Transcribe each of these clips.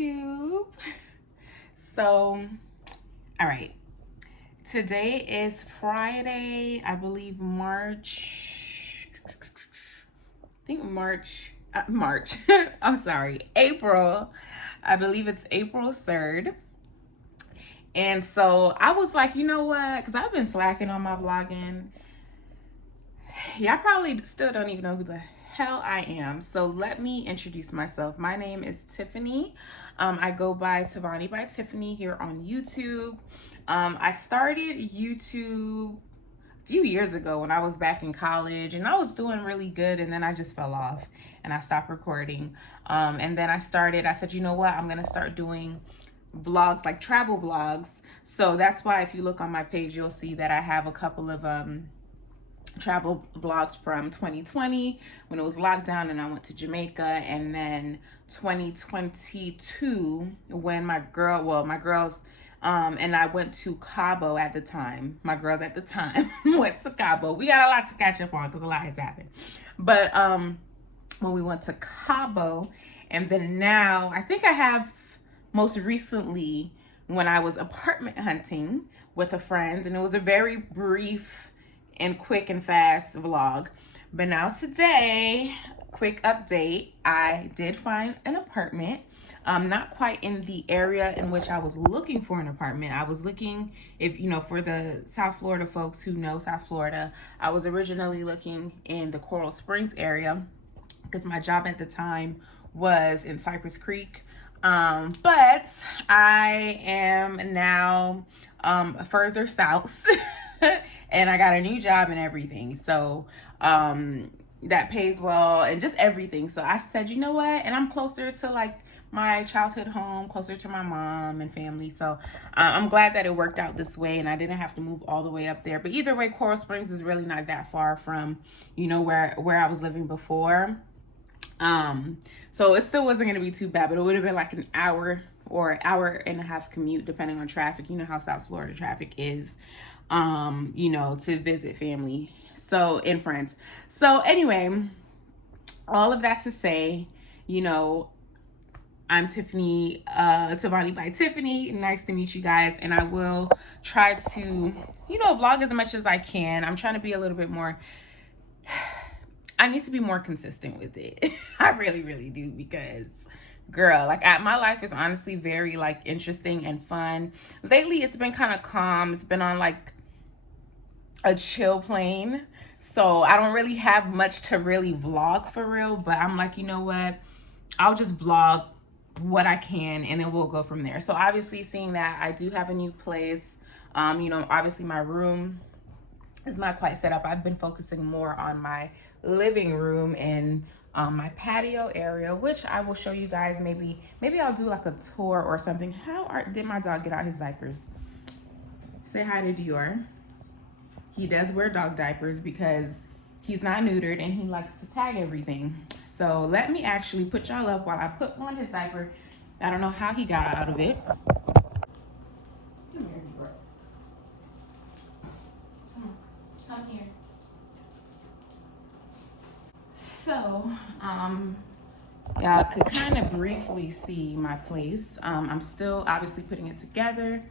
YouTube. So, all right. Today is Friday, I believe March. I'm sorry, April. I believe it's April 3rd. And so I was like, you know what? Because I've been slacking on my vlogging. Y'all probably still don't even know who the hell I am. So let me introduce myself. My name is Tiffany. I go by Tivony By Tifani here on YouTube. I started YouTube a few years ago when I was back in college, and I was doing really good, and then I just fell off and I stopped recording. And then I said, you know what? I'm going to start doing vlogs, like travel vlogs. So that's why if you look on my page, you'll see that I have a couple of travel vlogs from 2020 when it was locked down and I went to Jamaica, and then 2022 when my girls and I went to Cabo at the time. My girls at the time went to Cabo. We got a lot to catch up on because a lot has happened. But when we went to Cabo, and then now I think I have most recently when I was apartment hunting with a friend, and it was a very brief and quick and fast vlog. But now today, quick update, I did find an apartment. Not quite in the area in which I was looking for an apartment. I was looking, if you know, for the South Florida folks who know South Florida, I was originally looking in the Coral Springs area because my job at the time was in Cypress Creek. But I am now further south and I got a new job and everything. So that pays well and just everything. So I said, you know what? And I'm closer to like my childhood home, closer to my mom and family. So I'm glad that it worked out this way and I didn't have to move all the way up there. But either way, Coral Springs is really not that far from, you know, where I was living before. So it still wasn't going to be too bad, but it would have been like an hour or hour and a half commute depending on traffic. You know how South Florida traffic is, you know, to visit family. So in friends. So anyway, all of that to say, you know, I'm Tiffany, Tivony By Tifani. Nice to meet you guys. And I will try to, you know, vlog as much as I can. I'm trying to be a little bit more, I need to be more consistent with it. I really, really do, because girl, like my life is honestly very like interesting and fun. Lately, it's been kind of calm. It's been on like a chill plane. So I don't really have much to really vlog for real, but I'm like, you know what? I'll just vlog what I can and then we'll go from there. So obviously seeing that I do have a new place, you know, obviously my room is not quite set up. I've been focusing more on my living room and my patio area, which I will show you guys. Maybe I'll do like a tour or something. Did my dog get out his diapers? Say hi to Dior. He does wear dog diapers because he's not neutered and he likes to tag everything. So let me actually put y'all up while I put on his diaper. I don't know how he got out of it. Come here, Dior. Come here. So, y'all could kind of briefly see my place. I'm still obviously putting it together,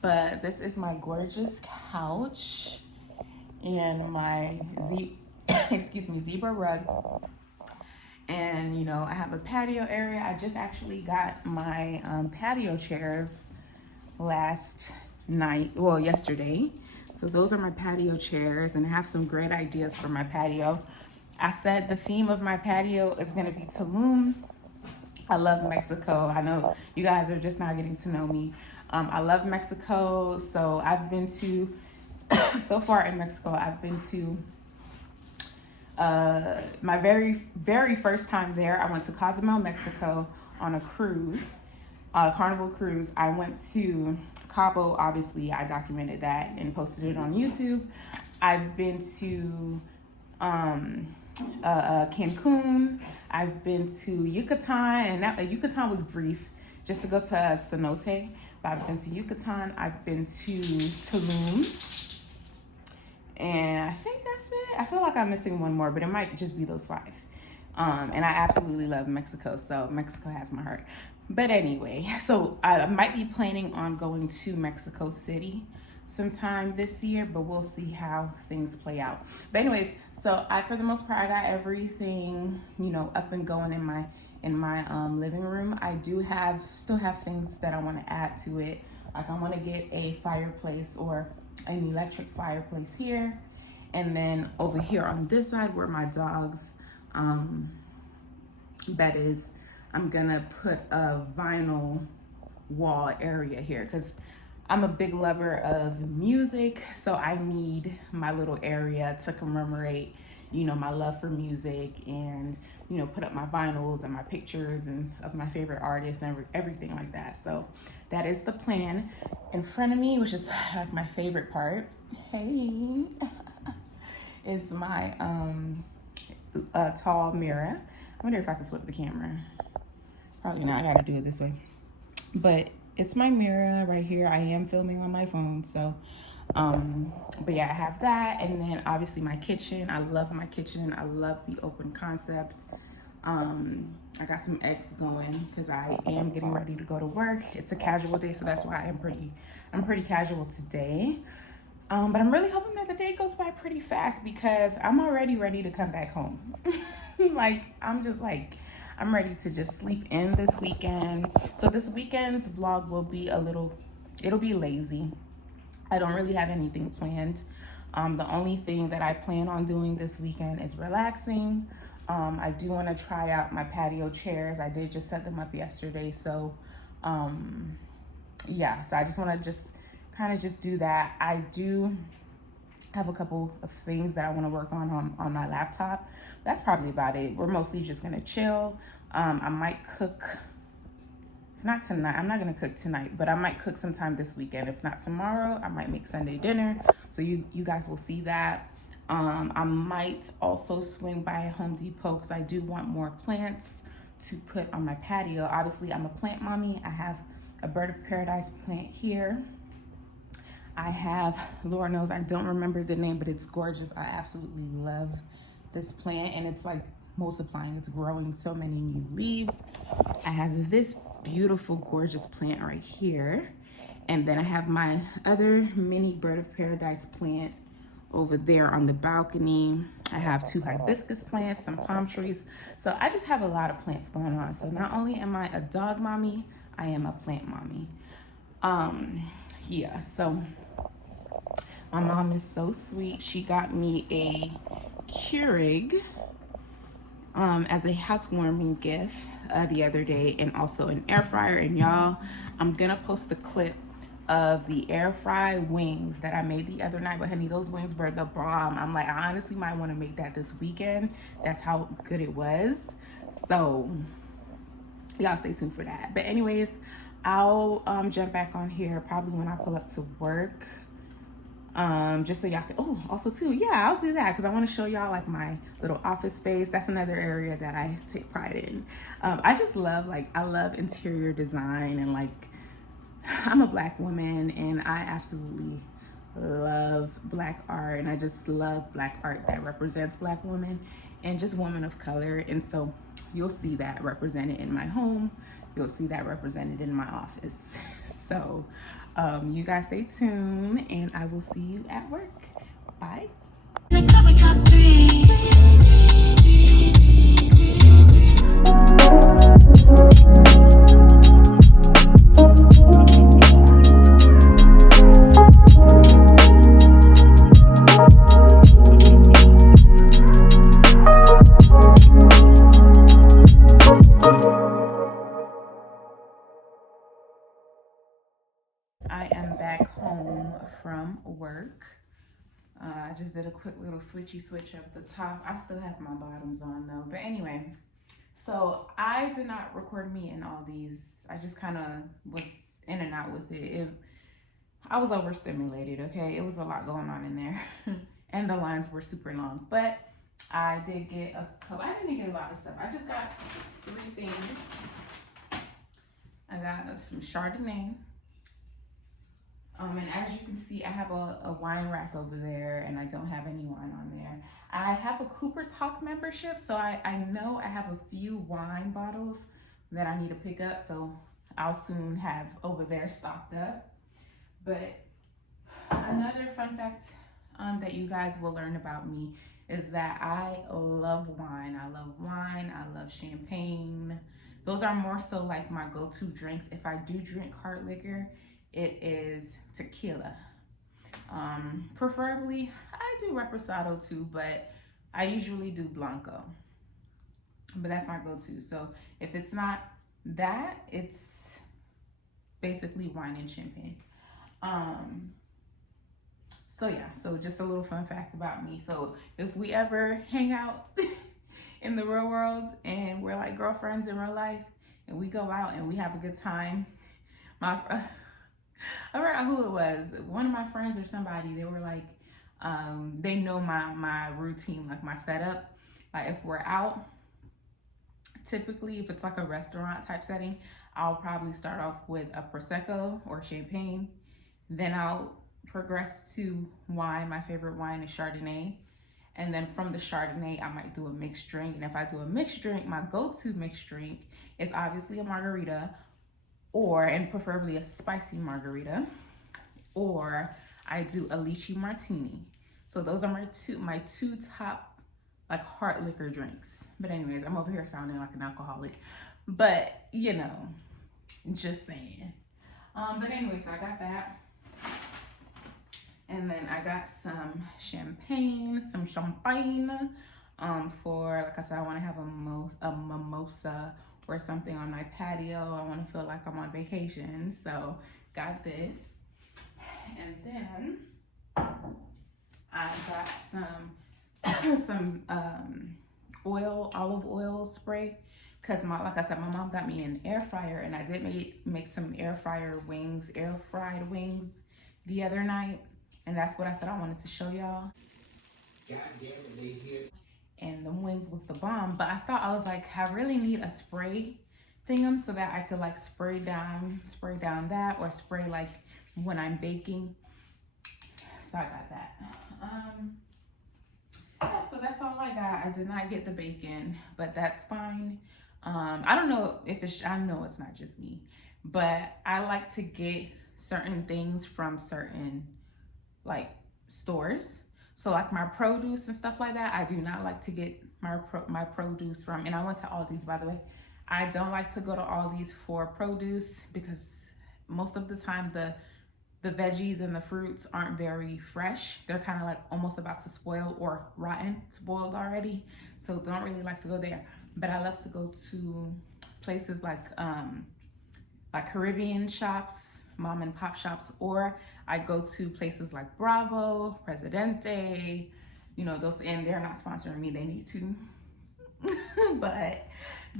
but this is my gorgeous couch and my zebra rug. And you know, I have a patio area. I just actually got my patio chairs last night, well, yesterday. So those are my patio chairs, and I have some great ideas for my patio. I said the theme of my patio is going to be Tulum. I love Mexico. I know you guys are just now getting to know me. I love Mexico. So I've been to, so far in Mexico, I've been to my very, very first time there. I went to Cozumel, Mexico on a cruise, Carnival cruise. I went to Cabo, obviously. I documented that and posted it on YouTube. I've been to Cancun. I've been to Yucatan, and that Yucatan was brief, just to go to cenote. But I've been to Yucatan. I've been to Tulum, and I think that's it. I feel like I'm missing one more, but it might just be those 5. And I absolutely love Mexico, so Mexico has my heart. But anyway, so I might be planning on going to Mexico City sometime this year, but we'll see how things play out. But anyways, so I, for the most part, I got everything, you know, up and going in my living room. I do still have things that I want to add to it. Like I want to get a fireplace or an electric fireplace here, and then over here on this side where my dog's bed is, I'm gonna put a vinyl wall area here because I'm a big lover of music, so I need my little area to commemorate, you know, my love for music, and you know, put up my vinyls and my pictures and of my favorite artists and everything like that. So that is the plan. In front of me, which is like my favorite part, hey, is my tall mirror. I wonder if I can flip the camera. Probably not. I gotta do it this way. But it's my mirror right here. I am filming on my phone, so but yeah, I have that. And then obviously my kitchen. I love my kitchen. I love the open concept. I got some eggs going because I am getting ready to go to work. It's a casual day, so that's why I'm pretty casual today. But I'm really hoping that the day goes by pretty fast because I'm already ready to come back home. Like, I'm ready to just sleep in this weekend. So this weekend's vlog will be it'll be lazy. I don't really have anything planned. The only thing that I plan on doing this weekend is relaxing. I do want to try out my patio chairs. I did just set them up yesterday. So, yeah, so I just want to just kind of just do that. I do have a couple of things that I want to work on my laptop. That's probably about it. We're mostly just going to chill. I might cook, not tonight. I'm not going to cook tonight, but I might cook sometime this weekend. If not tomorrow, I might make Sunday dinner. So you guys will see that. I might also swing by Home Depot because I do want more plants to put on my patio. Obviously, I'm a plant mommy. I have a bird of paradise plant here. I have, Lord knows I don't remember the name, but it's gorgeous. I absolutely love this plant, and it's like multiplying. It's growing so many new leaves. I have this beautiful, gorgeous plant right here. And then I have my other mini bird of paradise plant over there on the balcony. I have 2 hibiscus plants, some palm trees. So I just have a lot of plants going on. So not only am I a dog mommy, I am a plant mommy. Yeah, so my mom is so sweet. She got me a Keurig as a housewarming gift the other day, and also an air fryer. And y'all, I'm gonna post a clip of the air fry wings that I made the other night. But honey, those wings were the bomb. I'm like, I honestly might want to make that this weekend. That's how good it was. So y'all stay tuned for that. But anyways, I'll jump back on here probably when I pull up to work. Just so y'all can, oh, also too, yeah, I'll do that because I want to show y'all like my little office space. That's another area that I take pride in. I just love, I love interior design, and like, I'm a Black woman and I absolutely love Black art, and I just love Black art that represents Black women and just women of color. And so you'll see that represented in my home. You'll see that represented in my office. So you guys stay tuned, and I will see you at work. Bye. I am back home from work. I just did a quick little switchy switch up the top. I still have my bottoms on though. But anyway, so I did not record me in all these. I just kind of was in and out with it. I was overstimulated, okay? It was a lot going on in there. And the lines were super long. But I did get a couple. I didn't get a lot of stuff. I just got 3 things. I got some Chardonnay. And as you can see, I have a wine rack over there, and I don't have any wine on there. I have a Cooper's Hawk membership, so I know I have a few wine bottles, that I need to pick up, so I'll soon have over there stocked up. But another fun fact that you guys will learn about me is that I love wine. I love wine. I love champagne. Those are more so like my go-to drinks. If I do drink hard liquor, it is tequila. Preferably, I do reposado too, but I usually do blanco. But that's my go-to. So if it's not that, it's basically wine and champagne. So yeah, so just a little fun fact about me. So if we ever hang out in the real world and we're like girlfriends in real life and we go out and we have a good time, I forgot who it was, one of my friends or somebody, they were like, they know my routine, like my setup. Like if we're out, typically if it's like a restaurant type setting, I'll probably start off with a Prosecco or champagne. Then I'll progress to wine. My favorite wine is Chardonnay. And then from the Chardonnay, I might do a mixed drink. And if I do a mixed drink, my go-to mixed drink is obviously a margarita, and preferably a spicy margarita, or I do a lychee martini. So those are my two top like hard liquor drinks. But anyways, I'm over here sounding like an alcoholic, but you know, just saying. But anyways, so I got that. And then I got some champagne, for, like I said, I want to have a mimosa or something on my patio. I want to feel like I'm on vacation. So got this. And then I got some olive oil spray. Cause like I said, my mom got me an air fryer, and I did make some air fried wings the other night. And that's what I said I wanted to show y'all. God damn it, they here. And the wings was the bomb. But I was like, I really need a spray thingum so that I could like spray down that, or spray like when I'm baking. So I got that. Yeah, so that's all I got. I did not get the bacon, but that's fine. I don't know if I know it's not just me, but I like to get certain things from certain like stores. So like my produce and stuff like that, I do not like to get my produce from, and I went to Aldi's, by the way. I don't like to go to Aldi's for produce because most of the time the veggies and the fruits aren't very fresh. They're kind of like almost about to spoil or spoiled already. So don't really like to go there. But I love to go to places like Caribbean shops, mom and pop shops, or I go to places like Bravo, Presidente, you know, those, and they're not sponsoring me, they need to. but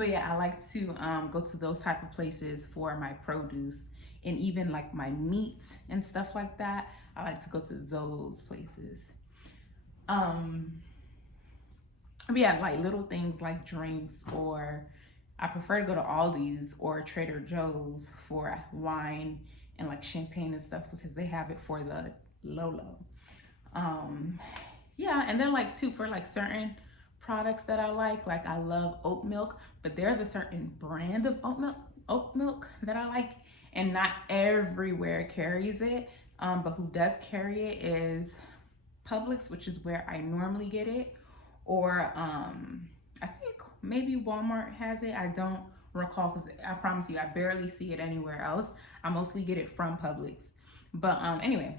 yeah, I like to go to those type of places for my produce, and even like my meat and stuff like that. I like to go to those places. But yeah, like little things like drinks, or I prefer to go to Aldi's or Trader Joe's for wine and like champagne and stuff, because they have it for the low. Yeah, and then like too, for like certain products that I like I love oat milk, but there's a certain brand of oat milk that I like, and not everywhere carries it. But who does carry it is Publix, which is where I normally get it, or I think maybe Walmart has it. I don't recall, because I promise you I barely see it anywhere else. I mostly get it from Publix. But anyway,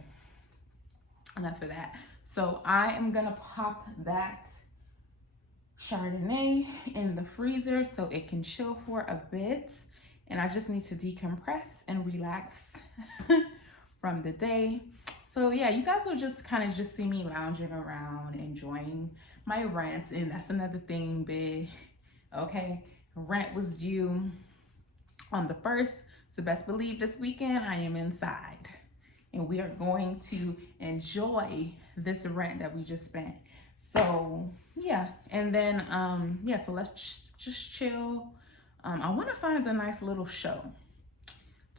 enough of that. So I am gonna pop that Chardonnay in the freezer so it can chill for a bit, and I just need to decompress and relax from the day. So yeah, you guys will just kind of just see me lounging around, enjoying my rent. And that's another thing big, okay? Rent was due on the 1st, so best believe this weekend I am inside, and we are going to enjoy this rent that we just spent. So yeah, and then yeah, so let's just chill. I want to find a nice little show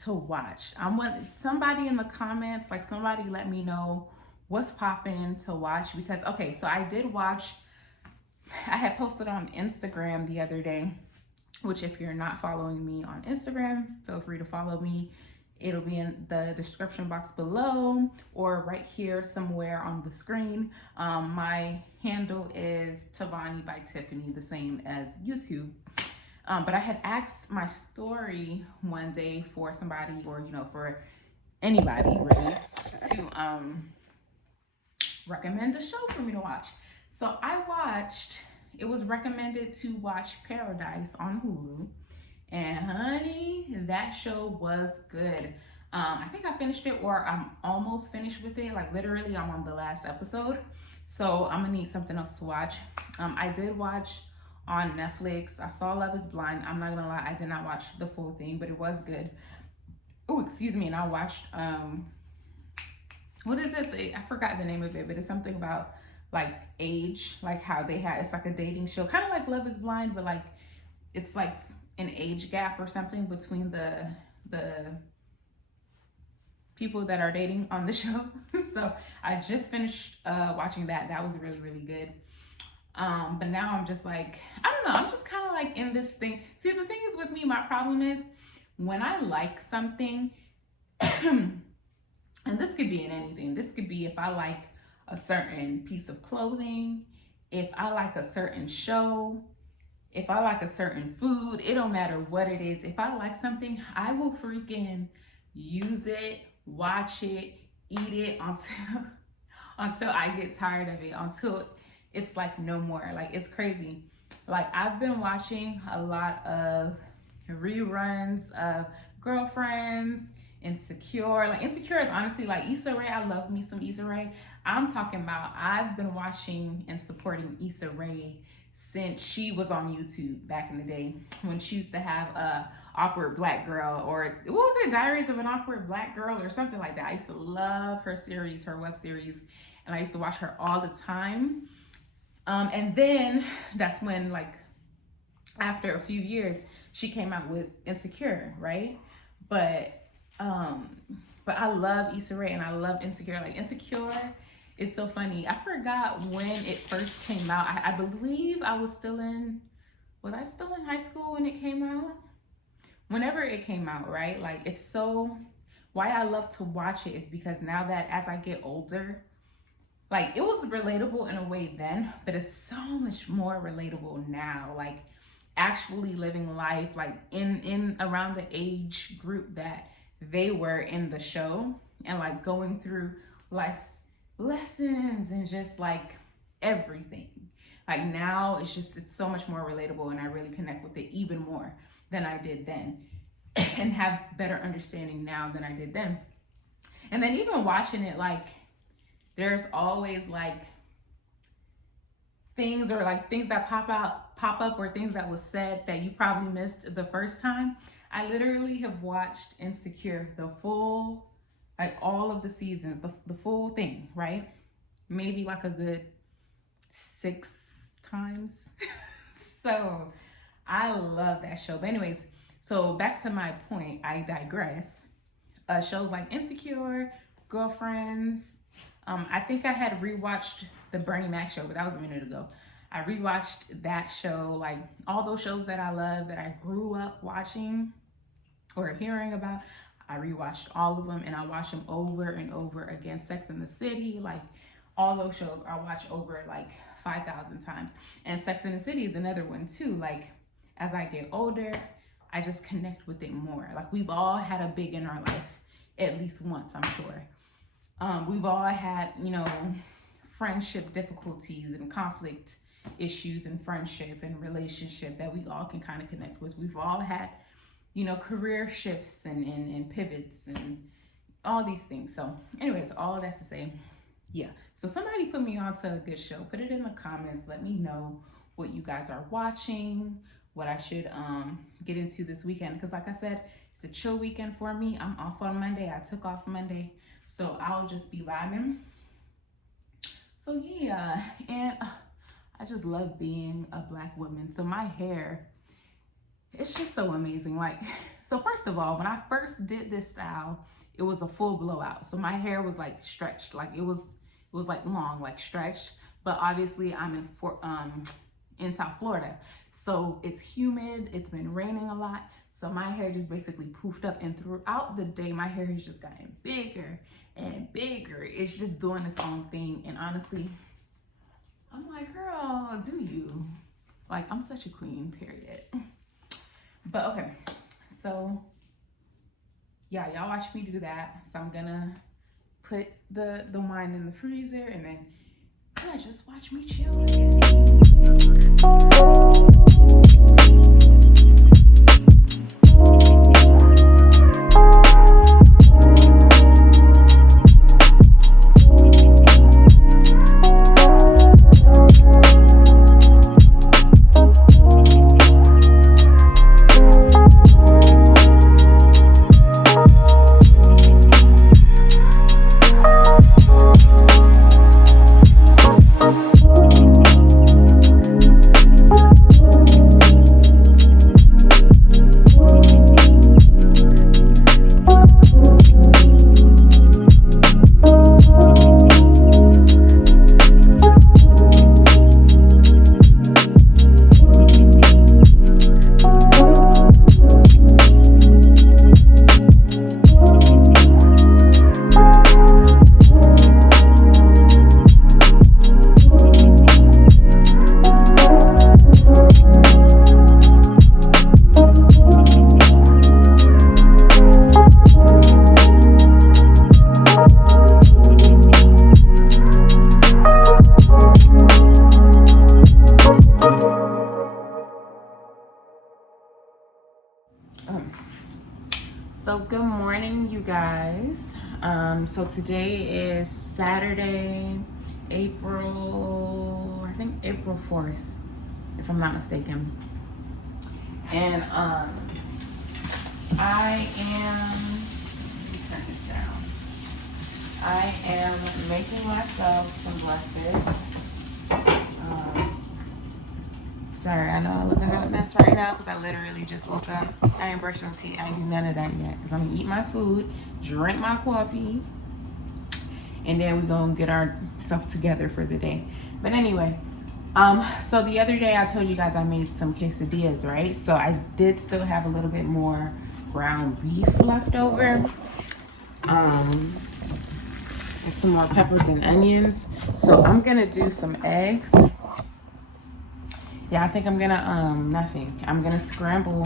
to watch. I want somebody in the comments, like somebody let me know what's popping to watch, because okay, so I had posted on Instagram the other day which if you're not following me on Instagram, feel free to follow me. It'll be in the description box below or right here somewhere on the screen. My handle is Tivony By Tifani, the same as YouTube. But I had asked my story one day for somebody, or for anybody really, to recommend a show for me to watch. So it was recommended to watch Paradise on Hulu. And honey, that show was good. I think I finished it, or I'm almost finished with it. Like literally, I'm on the last episode. So I'm gonna need something else to watch. I did watch on Netflix. I saw Love is Blind. I'm not gonna lie, I did not watch the full thing, but it was good. Oh, excuse me. And I watched, what is it? I forgot the name of it, but it's something about like age, like how it's like a dating show, kind of like Love is Blind, but like it's like an age gap or something between the people that are dating on the show. So I just finished watching that. That was really, really good. But now I'm just like, I don't know, I'm just kind of like in this thing. See, the thing is with me, my problem is when I like something, and this could be in anything. This could be if I like a certain piece of clothing, if I like a certain show, if I like a certain food, it don't matter what it is. If I like something, I will freaking use it, watch it, eat it until I get tired of it, until it's like no more. Like it's crazy. Like I've been watching a lot of reruns of Girlfriends, Insecure. Like Insecure is honestly like Issa Rae. I love me some Issa Rae. I'm talking about I've been watching and supporting Issa Rae since she was on YouTube back in the day, when she used to have a Awkward Black Girl, or what was it, Diaries of an Awkward Black Girl or something like that. I used to love her series, her web series, and I used to watch her all the time. And then that's when, like, after a few years, she came out with Insecure, right? But I love Issa Rae and I love Insecure. Like Insecure, it's so funny. I forgot when it first came out. I believe I was still in high school when it came out? Whenever it came out, right? Like it's so, why I love to watch it is because now that as I get older, like it was relatable in a way then, but it's so much more relatable now. Like actually living life, like in around the age group that they were in the show, and like going through life's lessons and just like everything. Like now it's so much more relatable, and I really connect with it even more than I did then, and have better understanding now than I did then. And then even watching it, like there's always like things, or like things that pop up, or things that was said that you probably missed the first time. I literally have watched Insecure, the full, like all of the seasons, the full thing, right? Maybe like a good 6 times. So I love that show. But anyways, so back to my point, I digress. Shows like Insecure, Girlfriends. I think I had rewatched the Bernie Mac show, but that was a minute ago. I rewatched that show, like all those shows that I love, that I grew up watching or hearing about. I rewatched all of them, and I watch them over and over again. Sex and the City, like all those shows I watch over like 5,000 times. And Sex and the City is another one too. Like as I get older, I just connect with it more. Like we've all had a big in our life at least once, I'm sure. We've all had, friendship difficulties and conflict issues in friendship and relationship that we all can kind of connect with. We've all had, career shifts and pivots and all these things. So anyways, all of that's to say, yeah. So somebody put me on to a good show. Put it in the comments. Let me know what you guys are watching, what I should get into this weekend. Because like I said, it's a chill weekend for me. I'm off on Monday. I took off Monday. So I'll just be vibing. So yeah, and I just love being a Black woman. So my hair, it's just so amazing. Like, so first of all, when I first did this style, it was a full blowout. So my hair was like stretched, like it was like long, like stretched. But obviously I'm in South Florida. So it's humid, it's been raining a lot. So my hair just basically poofed up, and throughout the day, my hair has just gotten bigger and bigger. It's just doing its own thing. And honestly, I'm like, girl, do you? Like, I'm such a queen, period. But okay, so yeah, y'all watch me do that. So I'm gonna put the wine in the freezer, and then yeah, just watch me chill again. So good morning, you guys. So today is Saturday, April 4th, if I'm not mistaken. And I am making myself some breakfast. Sorry, I know I look a hot mess right now because I literally just woke up. I ain't brushed no teeth. I ain't do none of that yet because I'm gonna eat my food, drink my coffee, and then we're gonna get our stuff together for the day. But anyway, so the other day I told you guys I made some quesadillas, right? So I did still have a little bit more ground beef left over. And some more peppers and onions. So I'm gonna do some eggs. Yeah, I think I'm gonna, I'm gonna scramble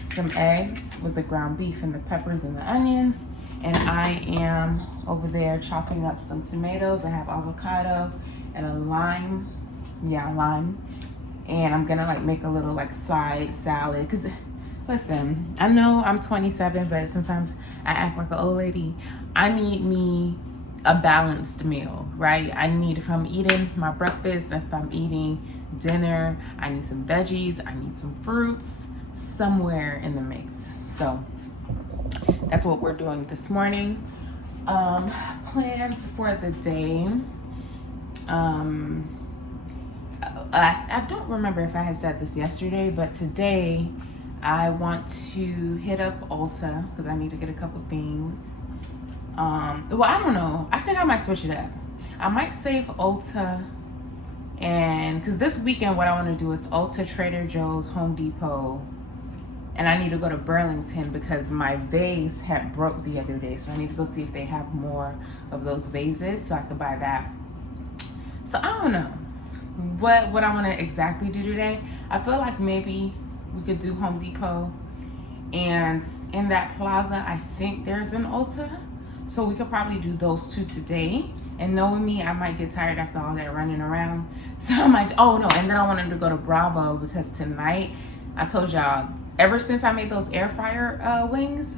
some eggs with the ground beef and the peppers and the onions. And I am over there chopping up some tomatoes. I have avocado and a lime. Yeah, lime. And I'm gonna like make a little like side salad. Cause listen, I know I'm 27, but sometimes I act like an old lady. I need me a balanced meal, right? I need, if I'm eating my breakfast, if I'm eating dinner, I need some veggies, I need some fruits somewhere in the mix. So that's what we're doing this morning. Plans for the day. I don't remember if I had said this yesterday, but today I want to hit up Ulta because I need to get a couple things. Well, I don't know. I think I might switch it up. I might save Ulta, and because this weekend what I want to do is Ulta, Trader Joe's, Home Depot, and I need to go to Burlington because my vase had broke the other day, so I need to go see if they have more of those vases so I could buy that. So I don't know what I want to exactly do today. I feel like maybe we could do Home Depot, and in that plaza I think there's an Ulta, so we could probably do those two today. And knowing me, I might get tired after all that running around. So I might, oh no, and then I wanted to go to Bravo because tonight, I told y'all, ever since I made those air fryer wings,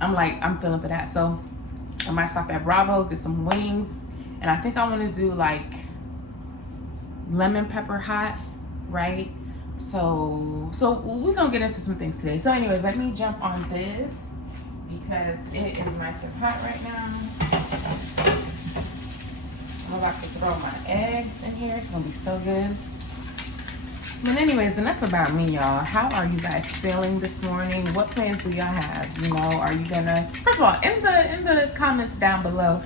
I'm feeling for that. So I might stop at Bravo, get some wings. And I think I want to do like lemon pepper hot, right? So we're going to get into some things today. So anyways, let me jump on this because it is nice and hot right now. I'm about to throw my eggs in here. It's gonna be so good. But anyways, enough about me, y'all. How are you guys feeling this morning? What plans do y'all have? You know, are you gonna, first of all, in the comments down below,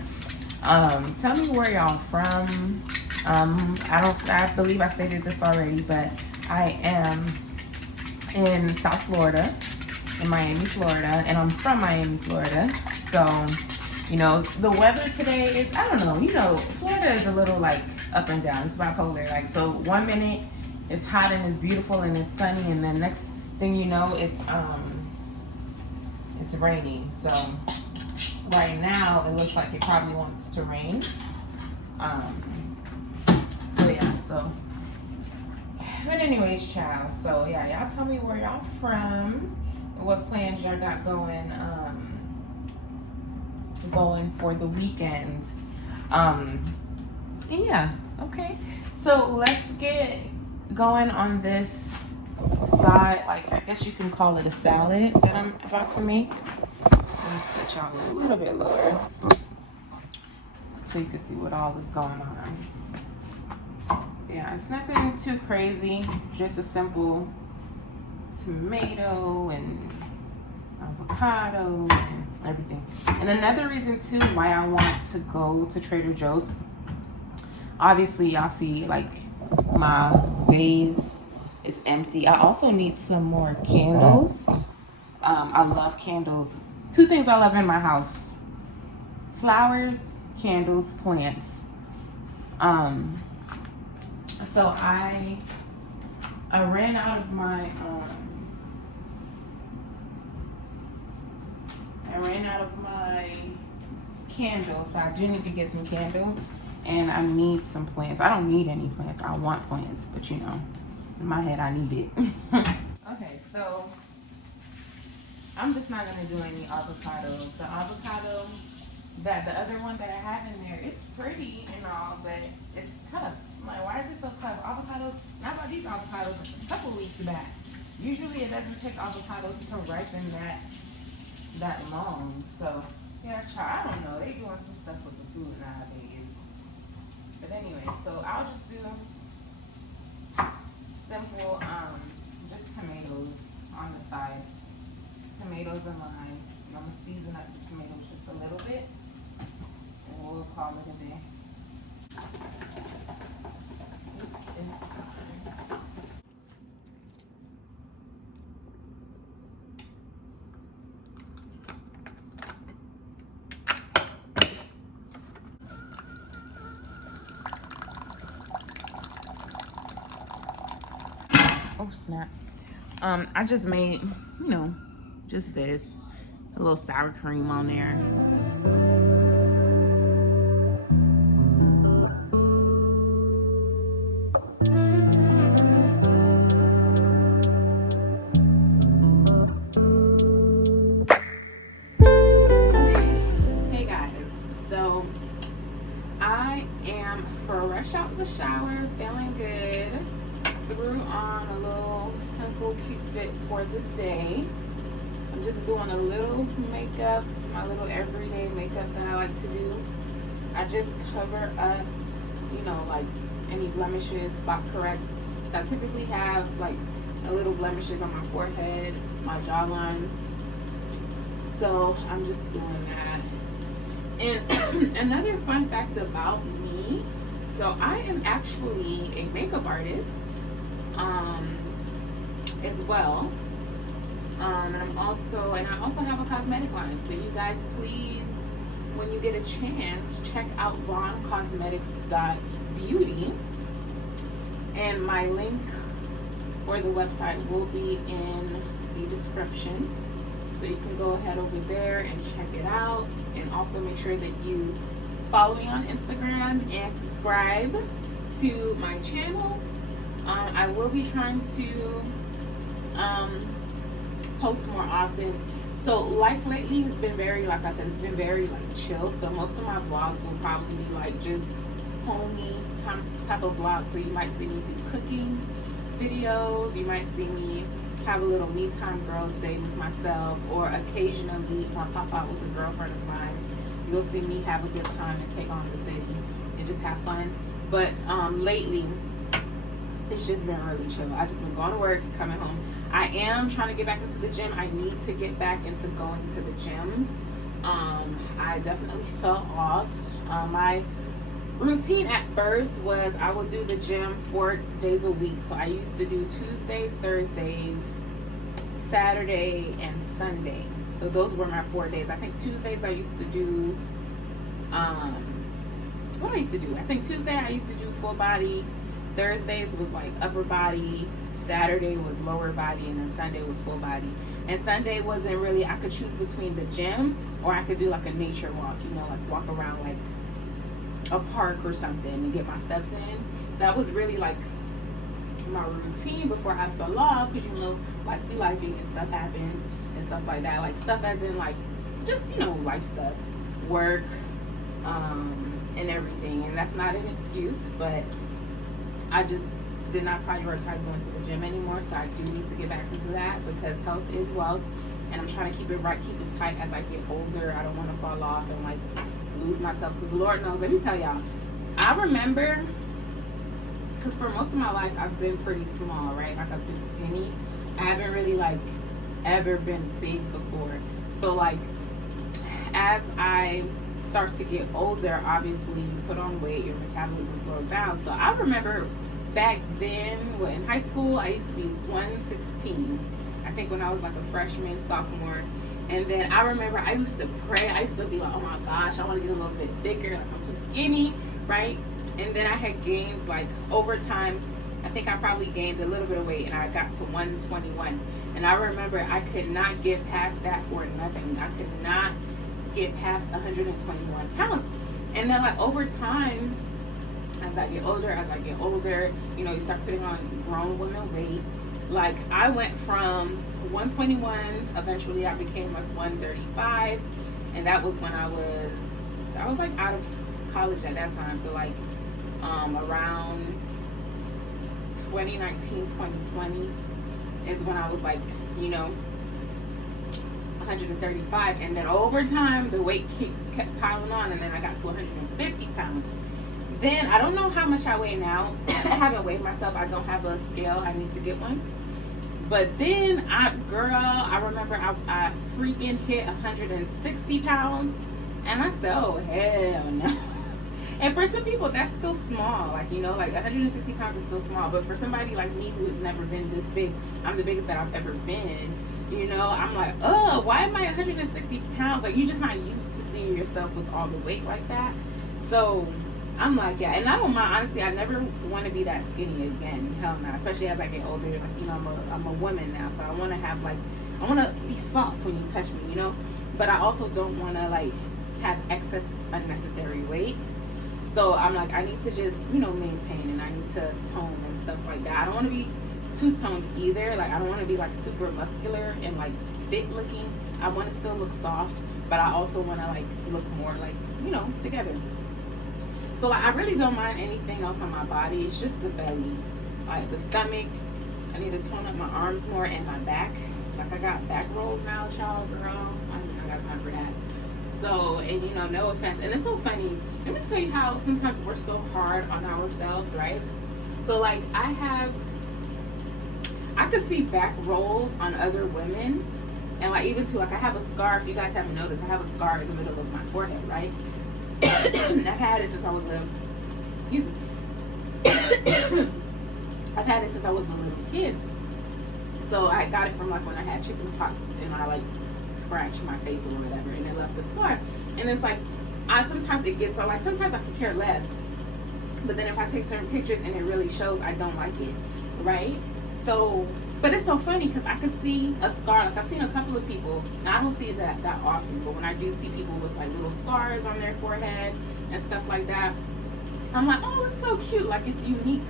tell me where y'all from. I believe I stated this already, but I am in South Florida, in Miami, Florida, and I'm from Miami, Florida. So, you know, the weather today is, I don't know, you know, Florida is a little like up and down. It's bipolar. Like, so 1 minute it's hot and it's beautiful and it's sunny, and then next thing you know, it's raining. So right now it looks like it probably wants to rain. So yeah, so but anyways, child. So yeah, y'all tell me where y'all from and what plans y'all got going for the weekend. And yeah, okay. So let's get going on this side, like I guess you can call it a salad that I'm about to make. Let's get y'all a little bit lower so you can see what all is going on. Yeah, it's nothing too crazy, just a simple tomato and avocado and everything. And another reason too why I want to go to Trader Joe's, obviously y'all see like my vase is empty. I also need some more candles. I love candles. Two things I love in my house: flowers, candles, plants. So I ran out of my candles, so I do need to get some candles, and I need some plants. I don't need any plants. I want plants, but you know, in my head I need it. Okay, so I'm just not gonna do any avocados. The avocado, that the other one that I have in there, it's pretty and all, but it's tough. I'm like, why is it so tough? Avocados, not about these avocados, a couple weeks back. Usually it doesn't take avocados to ripen that long. So yeah, I don't know. They doing some stuff with the food nowadays. But anyway, so I'll just do simple, just tomatoes on the side. Tomatoes and lime. And I'm gonna season up the tomatoes just a little bit, and we'll call it a day. Oh snap. I just made, you know, just this, a little sour cream on there. Hey guys, so I am fresh out the shower, feeling good. Threw on a little simple cute fit for the day. I'm just doing a little makeup, my little everyday makeup that I like to do. I just cover up, you know, like any blemishes, spot correct. So I typically have like a little blemishes on my forehead, my jawline. So I'm just doing that. And another fun fact about me, so I am actually a makeup artist as well. And I also have a cosmetic line. So you guys, please, when you get a chance, check out VonCosmetics.beauty, and my link for the website will be in the description. So you can go ahead over there and check it out, and also make sure that you follow me on Instagram and subscribe to my channel. I will be trying to post more often. So life lately has been very, like I said, it's been very like chill. So most of my vlogs will probably be like just homey type of vlogs. So you might see me do cooking videos. You might see me have a little me time girls day with myself, or occasionally if I pop out with a girlfriend of mine, you'll see me have a good time and take on the city and just have fun. But lately it's just been really chill. I just been going to work, coming home. I am trying to get back into the gym. I need to get back into going to the gym. I definitely fell off. My routine at first was I would do the gym 4 days a week. So I used to do Tuesdays, Thursdays, Saturday, and Sunday. So those were my 4 days. I think Tuesdays I used to do what I used to do. I think Tuesday I used to do full body. Thursdays was like upper body. Saturday was lower body, and then Sunday was full body. And Sunday wasn't really, I could choose between the gym or I could do like a nature walk, you know, like walk around like a park or something and get my steps in. That was really like my routine before I fell off, because you know, life be lifing and stuff happened and stuff like that. Like stuff as in like just, you know, life stuff, work, and everything. And that's not an excuse, but I just did not prioritize going to the gym anymore. So I do need to get back into that, because health is wealth, and I'm trying to keep it right, keep it tight as I get older. I don't want to fall off and like lose myself, because Lord knows, let me tell y'all, I remember, because for most of my life I've been pretty small, right? Like I've been skinny. I haven't really like ever been big before. So like as I start to get older, obviously you put on weight, your metabolism slows down. So I remember back then, in high school, I used to be 116. I think when I was like a freshman, sophomore. And then I remember I used to pray. I used to be like, oh my gosh, I want to get a little bit thicker. Like I'm too skinny, right? And then I had gains like over time. I think I probably gained a little bit of weight, and I got to 121. And I remember I could not get past that for nothing. I could not get past 121 pounds. And then like over time, as I get older, you know, you start putting on grown women weight. Like I went from 121, eventually I became like 135, and that was when I was like out of college at that time. So like around 2019, 2020 is when I was like, you know, 135. And then over time the weight kept piling on, and then I got to 150 pounds. Then I don't know how much I weigh now. I haven't weighed myself. I don't have a scale. I need to get one. But then I remember I freaking hit 160 pounds, and I said, oh hell no. And for some people that's still small, like, you know, like 160 pounds is still small. But for somebody like me who has never been this big, I'm the biggest that I've ever been, you know, I'm like, oh, why am I 160 pounds? Like, you're just not used to seeing yourself with all the weight like that. So I'm like, yeah, and I don't mind, honestly, I never want to be that skinny again. Hell no, especially as I get older. Like, you know, I'm a woman now, so I want to have like, I want to be soft when you touch me, you know. But I also don't want to like have excess unnecessary weight. So I'm like, I need to just, you know, maintain, and I need to tone and stuff like that. I don't want to be too toned either. Like I don't want to be like super muscular and like fit looking. I want to still look soft, but I also want to like look more like, you know, together. So like, I really don't mind anything else on my body. It's just the belly, like the stomach. I need to tone up my arms more and my back. Like I got back rolls now, child, girl. I mean, I got time for that. So, and you know, no offense. And it's so funny. Let me tell you how sometimes we're so hard on ourselves, right? So like I could see back rolls on other women. And like even too, like I have a scar. If you guys haven't noticed, I have a scar in the middle of my forehead, right? I've had it since I was I've had it since I was a little kid. So I got it from like when I had chicken pox, and I like scratched my face or whatever, and it left the scar. And it's like, sometimes it gets so like, sometimes I could care less, but then if I take certain pictures and it really shows, I don't like it, right? So, but it's so funny because I could see a scar. Like I've seen a couple of people, and I don't see that often, but when I do see people with like little scars on their forehead and stuff like that, I'm like, oh, it's so cute. Like it's unique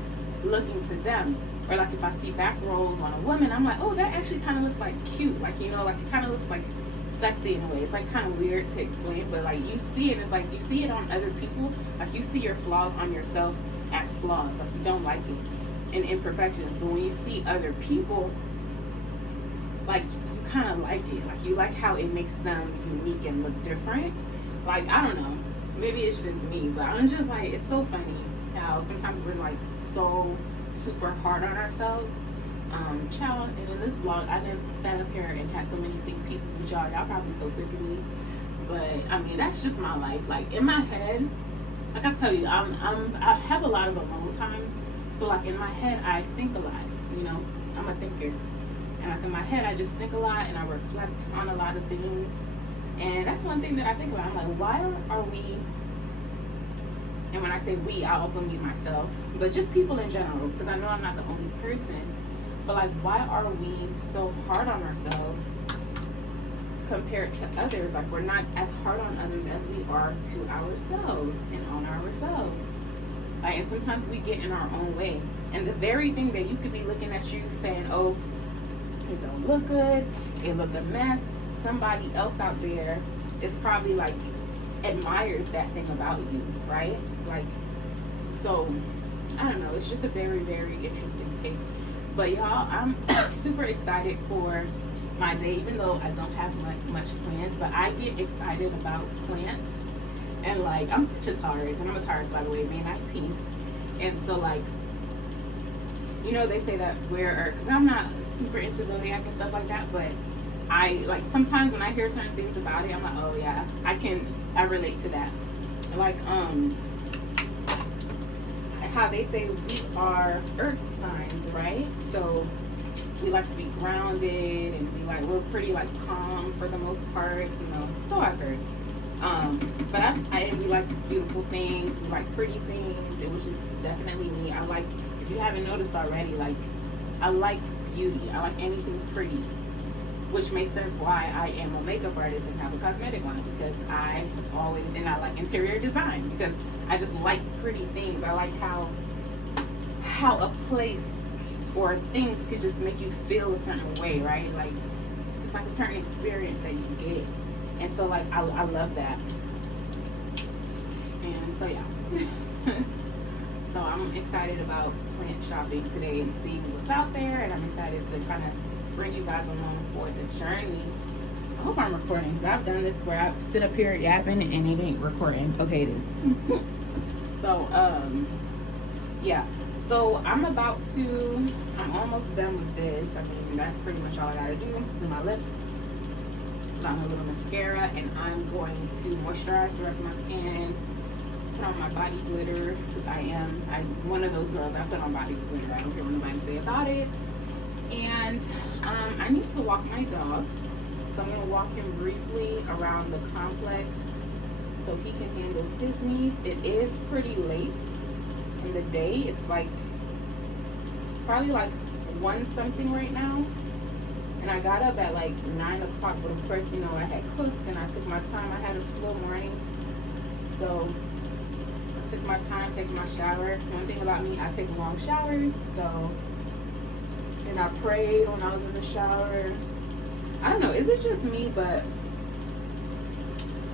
looking to them. Or like if I see back rolls on a woman, I'm like, oh, that actually kind of looks like cute. Like, you know, like it kind of looks like sexy in a way. It's like kind of weird to explain, but like you see it, it's like you see it on other people. Like you see your flaws on yourself as flaws. Like you don't like it. And imperfections, but when you see other people, like you kind of like it. Like you like how it makes them unique and look different. Like I don't know, maybe it's just me, but I'm just like, it's so funny how sometimes we're like so super hard on ourselves. Child, and in this vlog I didn't stand up here and had so many big pieces with y'all. Y'all probably so sick of me, but I mean that's just my life. Like in my head, like I tell you, I have a lot of alone time. So like in my head, I think a lot. You know, I'm a thinker, and like in my head, I just think a lot and I reflect on a lot of things. And that's one thing that I think about. I'm like, why are we? And when I say we, I also mean myself, but just people in general, because I know I'm not the only person. But like, why are we so hard on ourselves compared to others? Like, we're not as hard on others as we are to ourselves and on ourselves. Like, and sometimes we get in our own way. And the very thing that you could be looking at you saying, oh, it don't look good, it look a mess, somebody else out there is probably like admires that thing about you, right? Like, so I don't know, it's just a very, very interesting take. But y'all, I'm super excited for my day, even though I don't have much planned, but I get excited about plants. And like, I'm such a Taurus, and I'm a Taurus, by the way, May 19th. And so like, you know, they say that because I'm not super into zodiac and stuff like that, but I like sometimes when I hear certain things about it, I'm like, oh yeah, I relate to that. Like how they say we are earth signs, right? So we like to be grounded, and we're pretty like calm for the most part, you know. So I've heard. But we like beautiful things, we like pretty things, which is definitely me. I like, if you haven't noticed already, like I like beauty. I like anything pretty, which makes sense why I am a makeup artist and have a cosmetic line, because I like interior design, because I just like pretty things. I like how a place or things could just make you feel a certain way, right? Like it's like a certain experience that you get. And so like I love that. And so yeah. So I'm excited about plant shopping today and seeing what's out there, and I'm excited to kind of bring you guys along for the journey. I hope I'm recording, because I've done this where I sit up here yapping and it ain't recording. Okay, it is. So yeah. So I'm almost done with this. I mean, that's pretty much all I gotta do my lips, put on a little mascara, and I'm going to moisturize the rest of my skin, put on my body glitter, because I'm one of those girls that put on body glitter. I don't care what nobody say about it. And I need to walk my dog, so I'm going to walk him briefly around the complex so he can handle his needs. It is pretty late in the day. It's probably like 1 something right now, and I got up at like 9 o'clock, but of course, you know, I had cooked and I took my time. I had a slow morning, so I took my time taking my shower. One thing about me, I take long showers, so, and I prayed when I was in the shower. I don't know, is it just me, but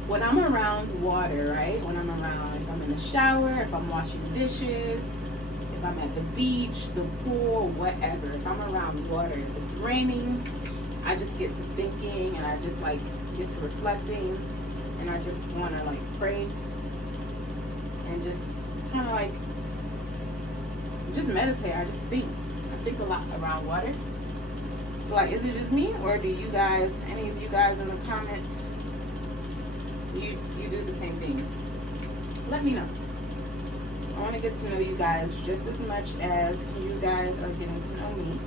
when I'm around water, right, if I'm in the shower, if I'm washing dishes, if I'm at the beach, the pool, whatever, if I'm around water, if it's raining, I just get to thinking, and I just like get to reflecting, and I just want to like pray and just kind of like just meditate. I just think. I think a lot around water. So like, is it just me, or do you guys, any of you guys in the comments, you do the same thing? Let me know. I want to get to know you guys just as much as you guys are getting to know me.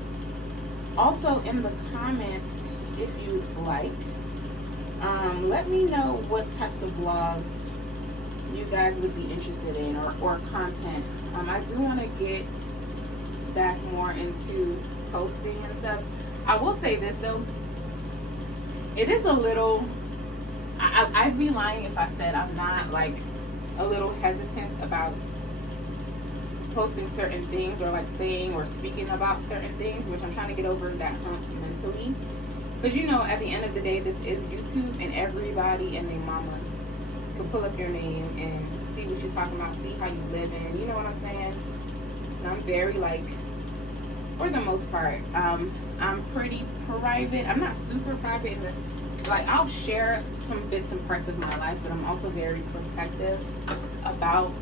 Also in the comments, if you like, let me know what types of vlogs you guys would be interested in, or content. I do want to get back more into posting and stuff. I will say this though, it is a little, I'd be lying if I said I'm not like a little hesitant about posting certain things, or like saying or speaking about certain things, which I'm trying to get over that hump mentally. Because you know, at the end of the day, this is YouTube, and everybody and their mama can pull up your name and see what you're talking about, see how you live in, you know what I'm saying? And I'm very like, for the most part, I'm pretty private. I'm not super private in the, like, I'll share some bits and parts of my life, but I'm also very protective about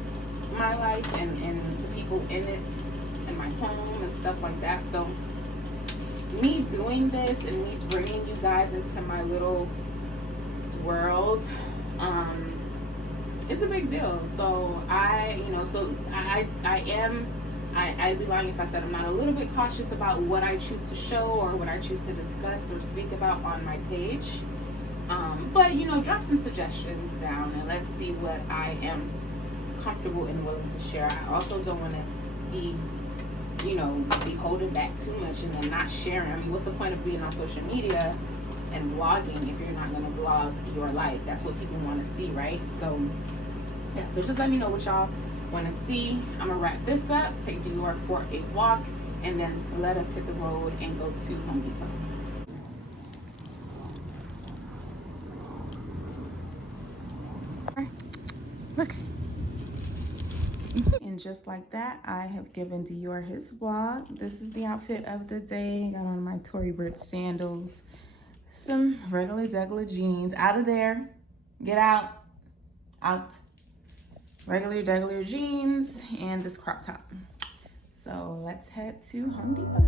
my life and the people in it and my home and stuff like that. So me doing this and me bringing you guys into my little world, it's a big deal. So I'd be lying if I said I'm not a little bit cautious about what I choose to show or what I choose to discuss or speak about on my page. But drop some suggestions down and let's see what I am comfortable and willing to share. I also don't want to be holding back too much and then not sharing. I mean, what's the point of being on social media and vlogging if you're not going to vlog your life? That's what people want to see, right? So yeah, so just let me know what y'all want to see. I'm gonna wrap this up, take Dior for a walk, and then let us hit the road and go to Home Depot. Look. And just like that, I have given Dior his vlog. This is the outfit of the day. Got on my Tory Burch sandals, some regular jeans. Out of there, get out, out. Regular jeans and this crop top. So let's head to Home Depot.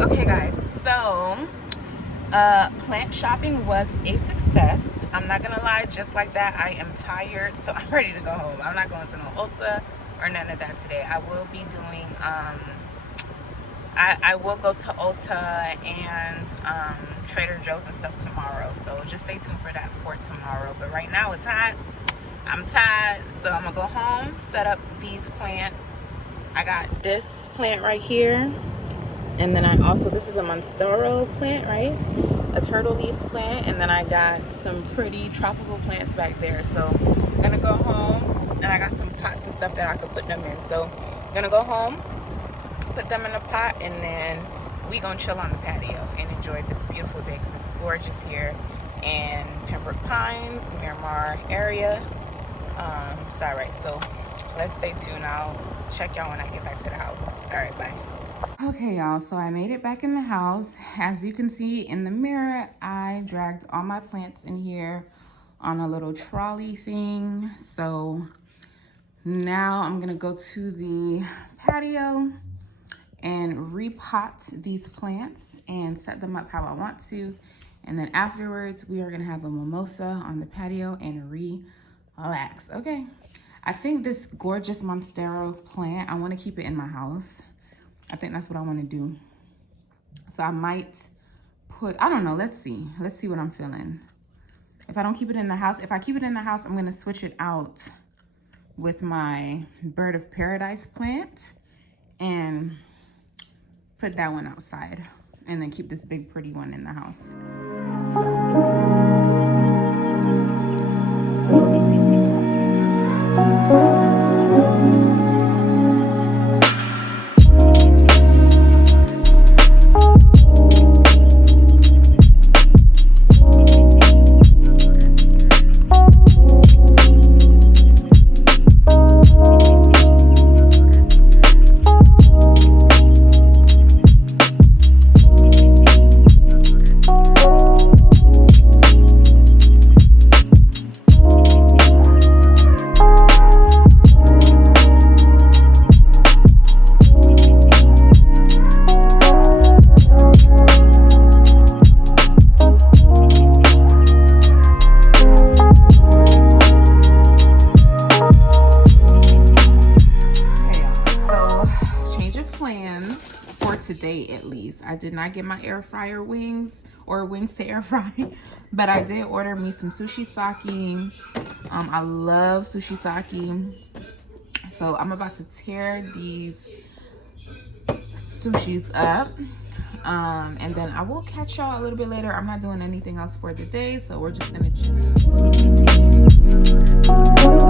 Okay guys, so plant shopping was a success. I'm not gonna lie, just like that, I am tired, so I'm ready to go home. I'm not going to no Ulta or none of that today. I will be doing I will go to Ulta and Trader Joe's and stuff tomorrow, so just stay tuned for that for tomorrow. But right now it's hot, I'm tired, so I'm gonna go home, set up these plants. I got this plant right here. And then I also, this is a Monstera plant, right? A turtle leaf plant. And then I got some pretty tropical plants back there. So I'm gonna go home and I got some pots and stuff that I could put them in. So I'm gonna go home, put them in a pot, and then we gonna chill on the patio and enjoy this beautiful day because it's gorgeous here in Pembroke Pines, Miramar area. So all right, so let's stay tuned. I'll check y'all when I get back to the house. All right, bye. Okay y'all, so I made it back in the house. As you can see in the mirror, I dragged all my plants in here on a little trolley thing. So now I'm gonna go to the patio and repot these plants and set them up how I want to. And then afterwards, we are gonna have a mimosa on the patio and relax, okay? I think this gorgeous Monstera plant, I wanna keep it in my house. I think that's what I want to do. So I might put, I don't know, let's see what I'm feeling. If I don't keep it in the house, if I keep it in the house, I'm going to switch it out with my Bird of Paradise plant and put that one outside and then keep this big pretty one in the house. Today at least. I did not get my air fryer wings or wings to air fry, but I did order me some sushi sake. I love sushi sake. So I'm about to tear these sushis up. And then I will catch y'all a little bit later. I'm not doing anything else for the day, so we're just gonna chill.